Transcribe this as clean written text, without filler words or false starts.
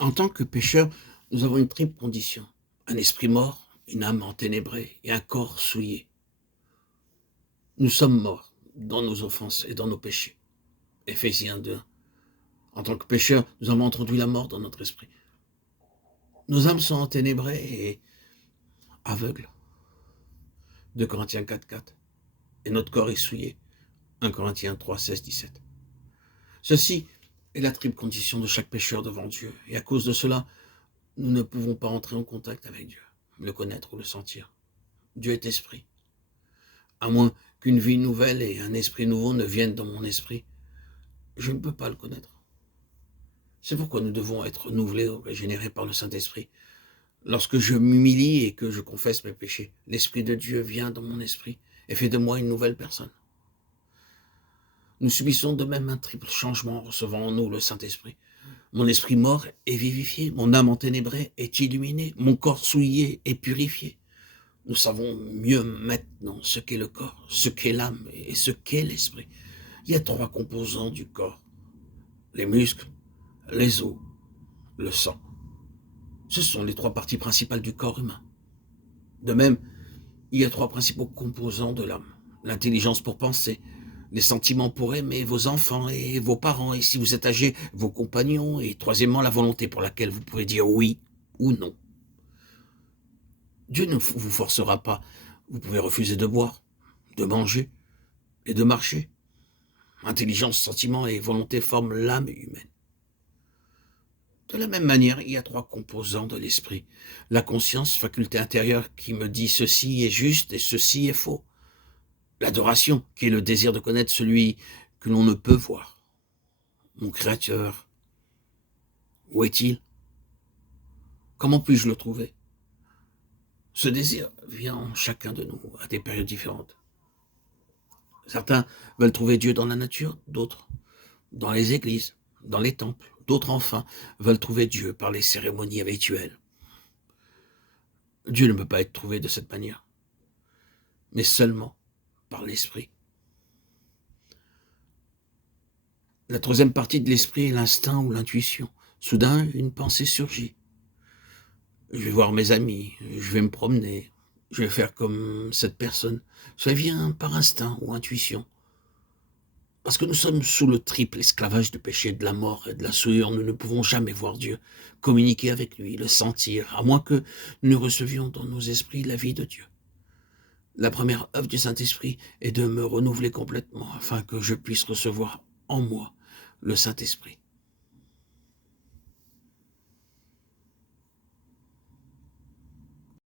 En tant que pécheurs, nous avons une triple condition. Un esprit mort, une âme enténébrée et un corps souillé. Nous sommes morts dans nos offenses et dans nos péchés. Éphésiens 2. En tant que pécheurs, nous avons introduit la mort dans notre esprit. Nos âmes sont enténébrées et aveugles. 2 Corinthiens 4. Et notre corps est souillé. 1 Corinthiens 3, 16, 17. Ceci est la triple condition de chaque pécheur devant Dieu. Et à cause de cela, nous ne pouvons pas entrer en contact avec Dieu, le connaître ou le sentir. Dieu est esprit. À moins qu'une vie nouvelle et un esprit nouveau ne viennent dans mon esprit, je ne peux pas le connaître. C'est pourquoi nous devons être renouvelés ou régénérés par le Saint-Esprit. Lorsque je m'humilie et que je confesse mes péchés, l'Esprit de Dieu vient dans mon esprit et fait de moi une nouvelle personne. Nous subissons de même un triple changement en recevant en nous le Saint-Esprit. Mon esprit mort est vivifié, mon âme enténébrée est illuminée, mon corps souillé est purifié. Nous savons mieux maintenant ce qu'est le corps, ce qu'est l'âme et ce qu'est l'esprit. Il y a 3 composants du corps: les muscles, les os, le sang. Ce sont les 3 parties principales du corps humain. De même, il y a 3 principaux composants de l'âme: l'intelligence pour penser, les sentiments pour aimer vos enfants et vos parents, et si vous êtes âgé, vos compagnons, et troisièmement, la volonté pour laquelle vous pouvez dire oui ou non. Dieu ne vous forcera pas. Vous pouvez refuser de boire, de manger et de marcher. Intelligence, sentiment et volonté forment l'âme humaine. De la même manière, il y a 3 composants de l'esprit. La conscience, faculté intérieure qui me dit ceci est juste et ceci est faux. L'adoration, qui est le désir de connaître celui que l'on ne peut voir. Mon Créateur, où est-il? Comment puis-je le trouver? Ce désir vient en chacun de nous à des périodes différentes. Certains veulent trouver Dieu dans la nature, d'autres dans les églises, dans les temples. D'autres, enfin, veulent trouver Dieu par les cérémonies rituelles. Dieu ne peut pas être trouvé de cette manière, mais seulement par l'esprit. La troisième partie de l'esprit est l'instinct ou l'intuition. Soudain, une pensée surgit. Je vais voir mes amis, je vais me promener, je vais faire comme cette personne. Ça vient par instinct ou intuition. Parce que nous sommes sous le triple esclavage du péché, de la mort et de la souillure, nous ne pouvons jamais voir Dieu, communiquer avec lui, le sentir, à moins que nous recevions dans nos esprits la vie de Dieu. La première œuvre du Saint-Esprit est de me renouveler complètement, afin que je puisse recevoir en moi le Saint-Esprit.